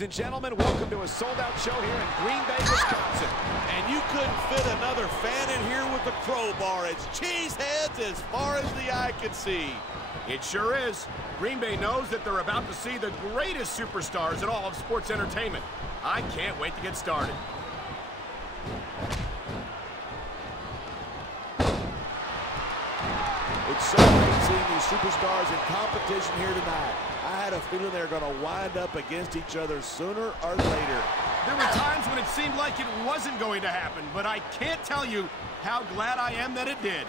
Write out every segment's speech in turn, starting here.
ladies and gentlemen. Welcome to a sold-out show here in Green Bay, Wisconsin. And you couldn't fit another fan in here with a crowbar. It's cheeseheads as far as the eye can see. It sure is. Green Bay knows that they're about to see the greatest superstars in all of sports entertainment. I can't wait to get started. It's so great seeing these superstars in competition here tonight. I had a feeling they were going to wind up against each other sooner or later. There were times when it seemed like it wasn't going to happen, but I can't tell you how glad I am that it did.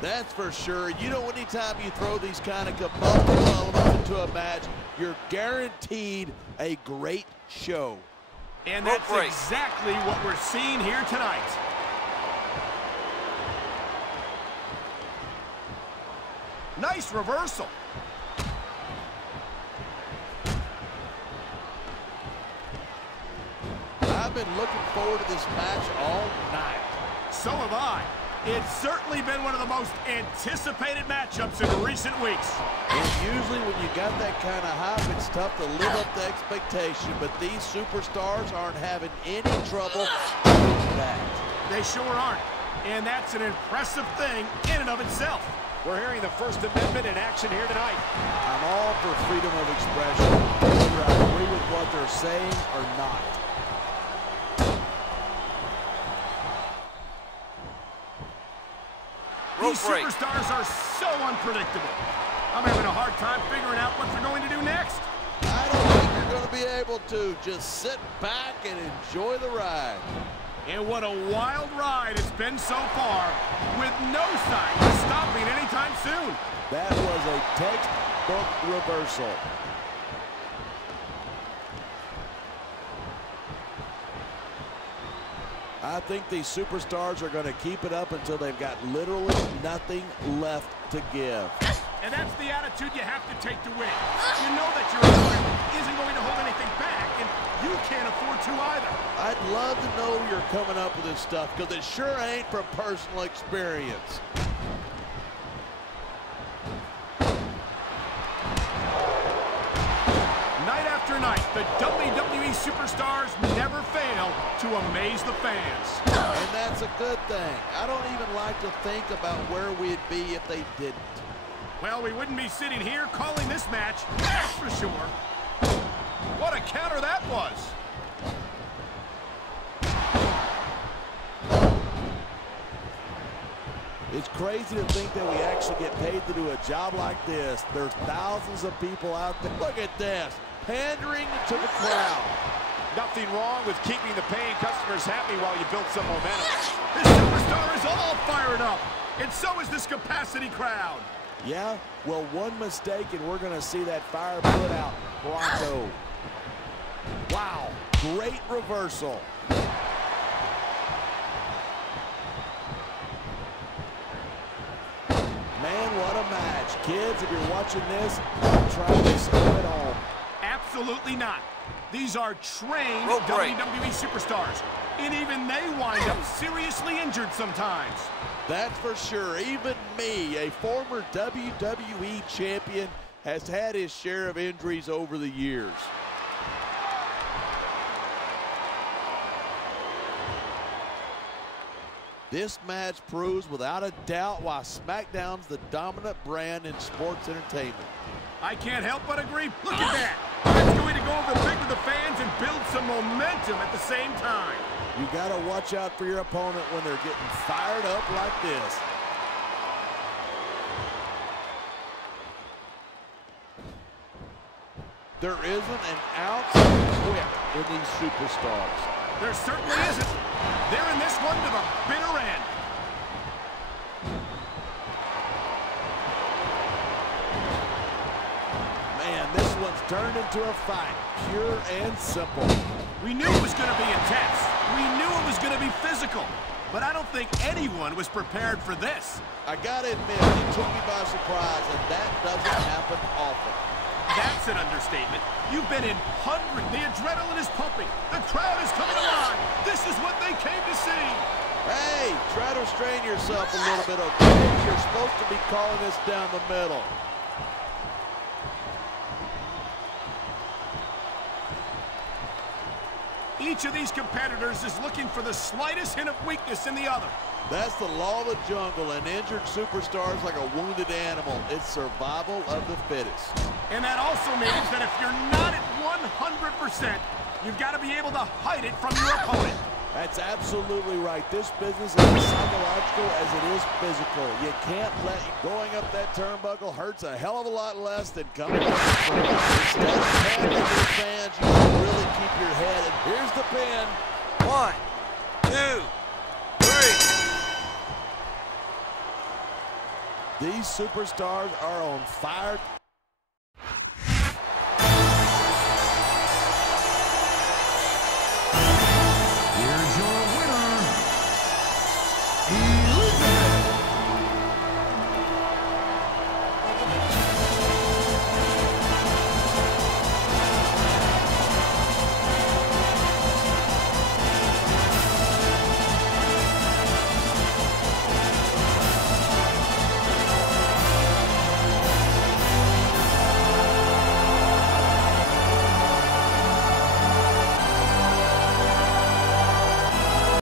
That's for sure. You know, anytime you throw these kind of combustible elements into a match, you're guaranteed a great show. And that's exactly what we're seeing here tonight. Nice reversal. I've been looking forward to this match all night. So have I. It's certainly been one of the most anticipated matchups in recent weeks. And usually when you got that kind of hype, it's tough to live up to expectation, but these superstars aren't having any trouble with that. They sure aren't. And that's an impressive thing in and of itself. We're hearing the First Amendment in action here tonight. I'm all for freedom of expression, whether I agree with what they're saying or not. These superstars are so unpredictable. I'm having a hard time figuring out what they're going to do next. I don't think you're going to be able to. Just sit back and enjoy the ride. And what a wild ride it's been so far, with no sign of stopping anytime soon. That was a textbook reversal. I think these superstars are going to keep it up until they've got literally nothing left to give. And that's the attitude you have to take to win. You know that your opponent isn't going to hold anything back, and you can't afford to either. I'd love to know you're coming up with this stuff, because it sure ain't from personal experience. Night after night, the WWE superstars never fail to amaze the fans. And that's a good thing. I don't even like to think about where we'd be if they didn't. Well, we wouldn't be sitting here calling this match, that's for sure. What a counter that was. It's crazy to think that we actually get paid to do a job like this. There's thousands of people out there. Look at this, pandering to the crowd. Nothing wrong with keeping the paying customers happy while you build some momentum. This superstar is all fired up, and so is this capacity crowd. Yeah, well, one mistake and we're going to see that fire put out pronto. Wow, great reversal. Man, what a match. Kids, if you're watching this, try this at home. Absolutely not. These are trained WWE superstars, and even they wind up seriously injured sometimes. That's for sure. Even me, a former WWE champion, has had his share of injuries over the years. This match proves without a doubt why SmackDown's the dominant brand in sports entertainment. I can't help but agree. Look at that. It's going to go over big with the fans and build some momentum at the same time. You got to watch out for your opponent when they're getting fired up like this. There isn't an ounce of quit in these superstars. There certainly isn't. They're in this one to the bitter end. Man, this one's turned into a fight, pure and simple. We knew it was going to be intense. We knew it was going to be physical. But I don't think anyone was prepared for this. I got to admit, it took me by surprise, and that doesn't happen often. That's an understatement. You've been in hundreds. The adrenaline is pumping. The crowd is coming alive. This is what they came to see. Hey, try to restrain yourself a little bit, okay? You're supposed to be calling this down the middle. Each of these competitors is looking for the slightest hint of weakness in the other. That's the law of the jungle. An injured superstar is like a wounded animal. It's survival of the fittest. And that also means that if you're not at 100%, you've got to be able to hide it from your opponent. That's absolutely right. This business is as psychological as it is physical. You can't let going up that turnbuckle hurts a hell of a lot less than coming down from it. Instead of pandering to the fans, you should really keep your head. And here's the pin. 1, 2, 3. These superstars are on fire.